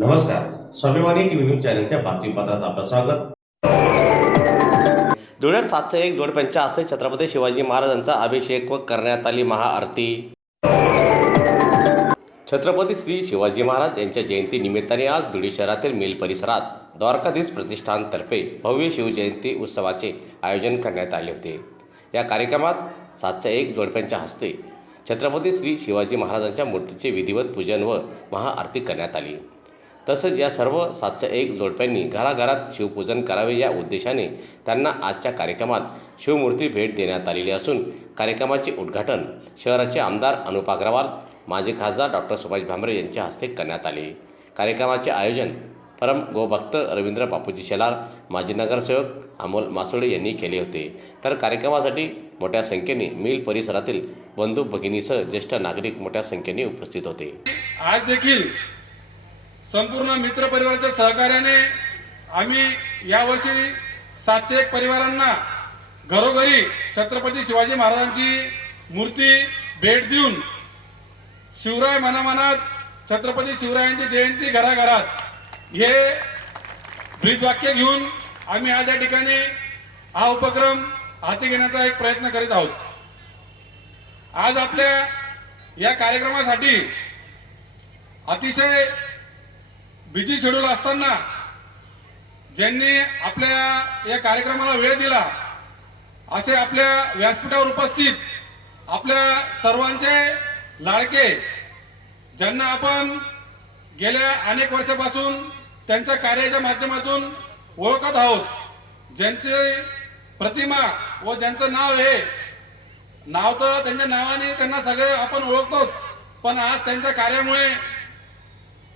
नमस्कार. स्वाभिमानी TV news चॅनलच्या बातमीपत्रात आपलं स्वागत. धुळ्यात 701 जोडप्यांच्या हस्ते छत्रपती शिवाजी महाराजांचा अभिषेक व करण्यात आली महाआरती. छत्रपती श्री शिवाजी महाराज यांच्या जयंती निमित्ताने आज धुळे शहरातील मिल परिसरात द्वारकाधीश प्रतिष्ठानतर्फे भव्य शिवजयंती उत्सवाचे आयोजन करण्यात आले होते. या कार्यक्रमात 701 जोडप्यांच्या हस्ते छत्रपती श्री शिवाजी महाराजांच्या मूर्तीचे विधिवत पूजन व महाआरती करण्यात आली. तसंच या सर्व 701 जोडप्यांनी घराघरात शिवपूजन करावे या उद्देशाने त्यांना आजच्या कार्यक्रमात शिवमूर्ती भेट देण्यात आलेली असून कार्यक्रमाचे उद्घाटन शहराचे आमदार अनुप अग्रवाल, माजी खासदार डॉक्टर सुभाष भामरे यांच्या हस्ते करण्यात आले. कार्यक्रमाचे आयोजन परम गोभक्त रवींद्र बापूजी शेलार, माजी नगरसेवक अमोल मासुळे यांनी केले होते. तर कार्यक्रमासाठी मोठ्या संख्येने मिल परिसरातील बंधू भगिनीसह ज्येष्ठ नागरिक मोठ्या संख्येने उपस्थित होते. आज देखील संपूर्ण मित्र परिवाराच्या सहकार्याने आम्ही यावर्षी 701 परिवारांना घरोघरी छत्रपती शिवाजी महाराजांची मूर्ती भेट देऊन शिवराय मनामनात छत्रपती शिवरायांची जयंती घराघरात हे ब्रीदवाक्य घेऊन आम्ही आज या ठिकाणी हा उपक्रम हाती घेण्याचा एक प्रयत्न करीत आहोत. आज आपल्या या कार्यक्रमासाठी अतिशय बिझी शेड्यूल असताना ज्यांनी आपल्या या कार्यक्रमाला वेळ दिला असे आपल्या व्यासपीठावर उपस्थित आपल्या सर्वांचे लाडके, ज्यांना आपण गेल्या अनेक वर्षापासून त्यांच्या कार्याच्या माध्यमातून ओळखत आहोत, ज्यांची प्रतिमा व ज्यांचं नाव हे नाव तर त्यांच्या नावाने त्यांना सगळे आपण ओळखतोच, पण आज त्यांच्या कार्यामुळे,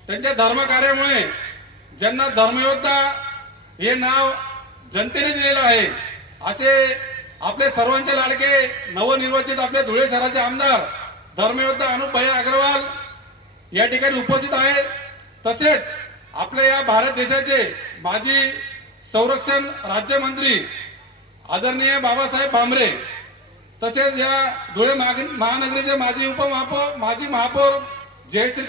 त्यांच्या धर्मकार्यामुळे ज्यांना धर्मयोद्धा हे नाव जनतेने दिलेलं आहे असे आपले सर्वांचे लाडके नवनिर्वाचित आपले धुळे शहराचे आमदार धर्मयोद्धा अनुप अग्रवाल या ठिकाणी उपस्थित आहेत. तसेच आपल्या या भारत देशाचे माजी संरक्षण राज्यमंत्री आदरणीय बाबासाहेब भामरे, तसेच या धुळे महानगरीचे माजी महापौर जयश्री